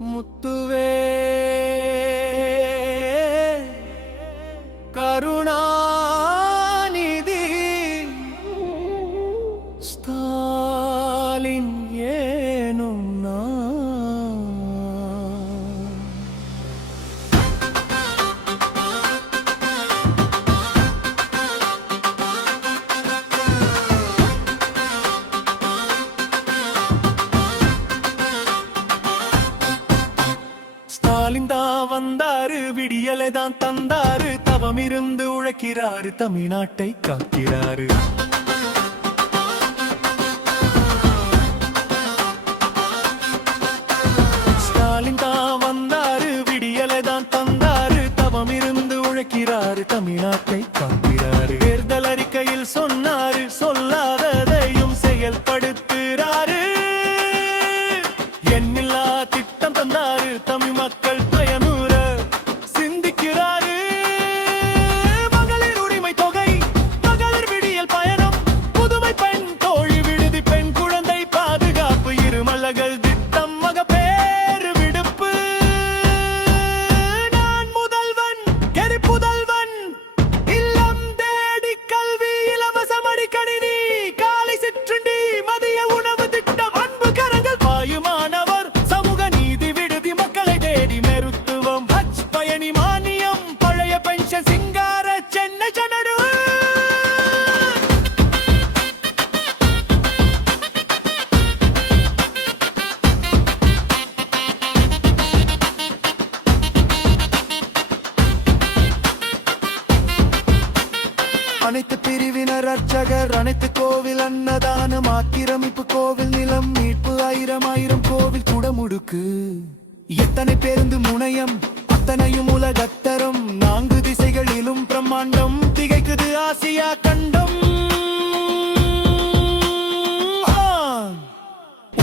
முத்துவே கருணாநிதி ஸ்டாலின் ஏனும் நான் ஸ்டாலின் தான் வந்தாரு, விடியலை தான் தந்தாரு, தவம் இருந்து உழைக்கிறாரு, தமிழ்நாட்டை காக்கிறாரு. ஸ்டாலின் தான் வந்தாரு, விடியலை தான் தந்தாரு, தவம் இருந்து உழைக்கிறாரு, தமிழ்நாட்டை காக்கிறாரு. தேர்தல் அறிக்கையில் சொன்னாரு, சொல்லாததையும் செயல்படுத்துறாரு. எண்ணில்லா திட்டம் தந்தாரு, தமிழ் மக்கள் பயனுற சிந்திக்கிறாரு. மகளிர் உரிமை தொகை, மகளிர் விடியல் பயணம், புதுமை பெண் தோழி விடுதி, பெண் குழந்தை பாதுகாப்பு, இருமலகள் திட்டம், மகப்பேறு விடுப்பு. நான் முதல்வன், கெரி புதல்வன், இல்லம் தேடி கல்வி, இலவசம் அடிக்கணினி, காலை சிற்றுண்டி, மதிய உணவு திட்டம், அன்பு கரங்கள் பாயுமானவர், சமூக நீதி விடுதி, மக்களை தேடி மருத்துவம், ஹஜ் பயணி மானியம், பழைய பென்ஷன், சிங்கார சென்னை சென்னடு. அனைத்து பிரிவினர் அர்ச்சகர், அனைத்து கோவில் அன்னதானம், ஆக்கிரமிப்பு கோவில் நிலம் மீட்பு, ஆயிரம் கோவில் குடமுடுக்கு, எத்தனை பேருந்து முனையம், அத்தனையும் உலகத்தரம், 4 திசைகளிலும் பிரம்மாண்டம், திகைக்குது ஆசியா கண்டம்.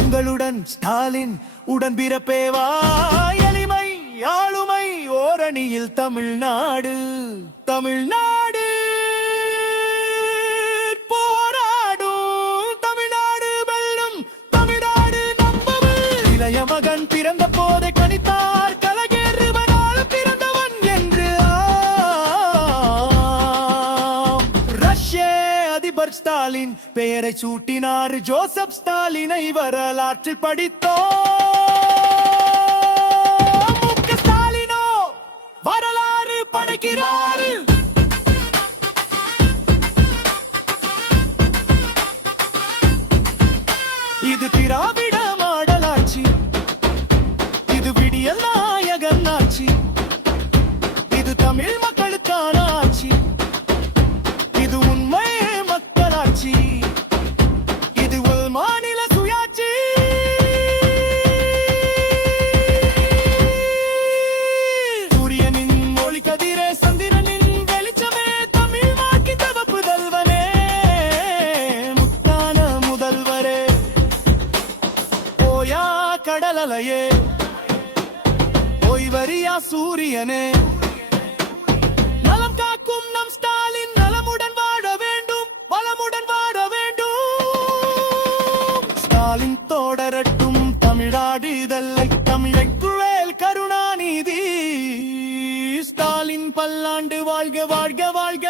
உங்களுடன் ஸ்டாலின் உடன்பிறப்பேவா, எளிமை ஆளுமை ஓரணியில் தமிழ்நாடு, தமிழ்நாடு போராடும், தமிழ்நாடு வெல்லும், தமிழ்நாடு நம்பும். இளைய மகன் பிறந்த போதை கணித்தார், கலகேறுவனால் பிறந்தவன் என்று. ரஷ்ய அதிபர் ஸ்டாலின் பெயரை சூட்டினார், ஜோசப் ஸ்டாலினை வரலாற்றில் படித்தோம். முக ஸ்டாலினோ வரலாறு படைக்கிறார். இது திராவிட மாடலாட்சி, இது விடியல் நாயகன் ஆட்சி, இது தமிழ் மக்களுக்கான ஆட்சி, இது உண்மை மக்களாட்சி, இது ஒரு மாநில சுயாட்சி. சூரியனின் ஒளி கதிரே, சந்திரனின் வெளிச்சமே, தமிழ் வாக்கி தவப்பு தல்வனே, முத்தான முதல்வரே, ஓயா கடலலையே, ஓய்வரியா சூரியனே, நலம் காக்கும் நம் ஸ்டாலின் நலமுடன் வாழ வேண்டும், வளமுடன் வாழ வேண்டும். ஸ்டாலின் தொடரட்டும் தமிழ்நாடு இதல்லை, தமிழை குழல் கருணாநிதி. ஸ்டாலின் பல்லாண்டு வாழ்க வாழ்க வாழ்க